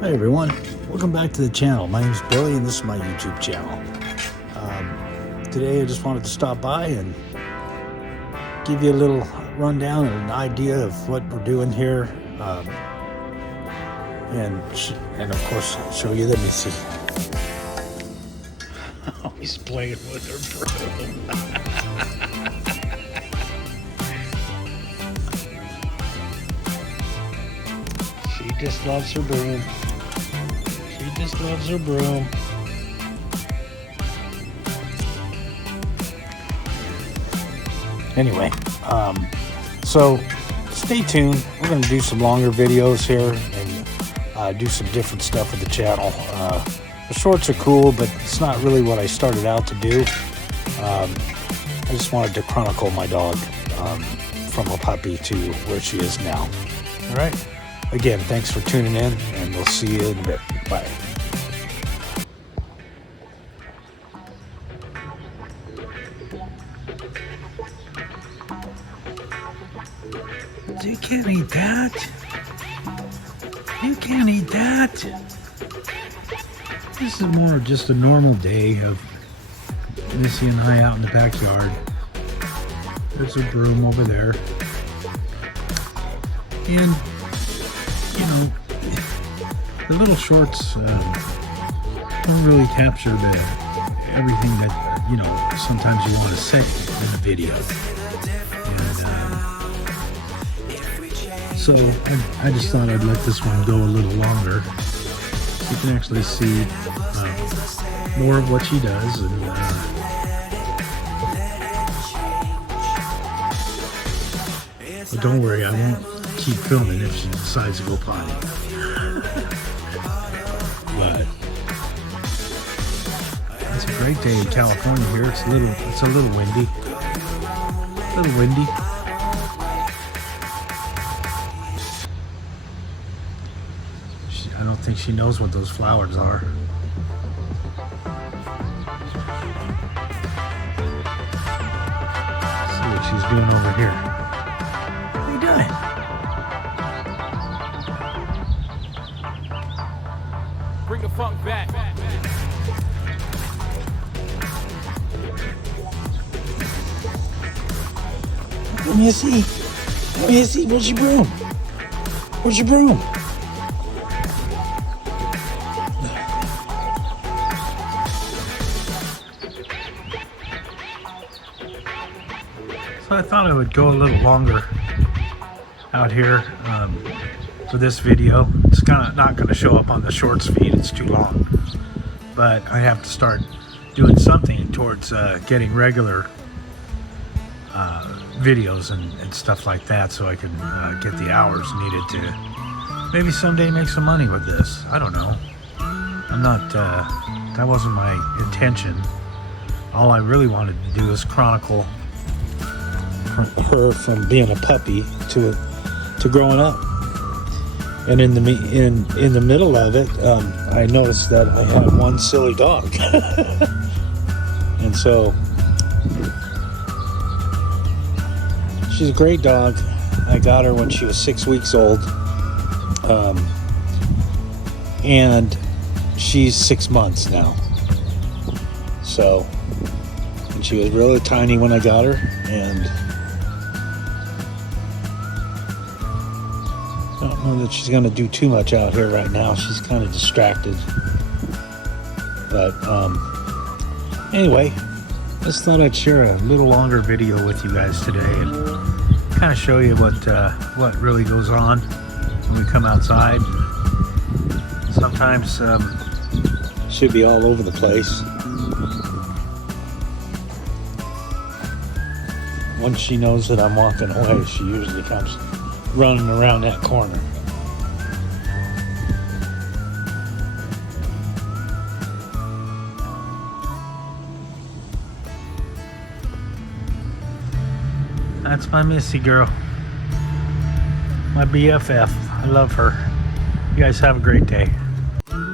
Hi everyone, welcome back to the channel. My name is Billy and this is my YouTube channel. Today I just wanted to stop by and give you a little rundown and an idea of what we're doing here, and of course show you the Missy. Oh, he's playing with her broom. She just loves her broom. She just loves her broom. Anyway, so stay tuned. We're going to do some longer videos here and do some different stuff with the channel. The shorts are cool, but it's not really what I started out to do. I just wanted to chronicle my dog from a puppy to where she is now. All right. Again, thanks for tuning in, and we'll see you in a bit. Bye. You can't eat that. You can't eat that. This is more just a normal day of Missy and I out in the backyard. There's a broom over there. And, you know, the little shorts don't really capture everything that, you know, sometimes you want to say in a video. And so I just thought I'd let this one go a little longer. You can actually see more of what she does. And but don't worry, I won't keep filming if she decides to go potty. But it's a great day in California here. It's a little windy. A little windy. I don't think she knows what those flowers are. Let's see what she's doing over here. What are you doing? Bring the funk back. Missy, Missy, where's your broom? Where's your broom? So I thought I would go a little longer out here for this video. It's not going to show up on the shorts feed, it's too long. But I have to start doing something towards getting regular videos and stuff like that, so I can get the hours needed to maybe someday make some money with this. I don't know. I'm not, that wasn't my intention. All I really wanted to do is chronicle her from being a puppy to growing up. And in the middle of it, I noticed that I had one silly dog. And so she's a great dog. I got her when she was 6 weeks old. And she's 6 months now. So, and she was really tiny when I got her, and I don't know that she's going to do too much out here right now. She's kind of distracted. But anyway, just thought I'd share a little longer video with you guys today and kind of show you what really goes on when we come outside. Sometimes should be all over the place. Once she knows that I'm walking away, she usually comes running around that corner. That's my Missy girl. My BFF. I love her. You guys have a great day.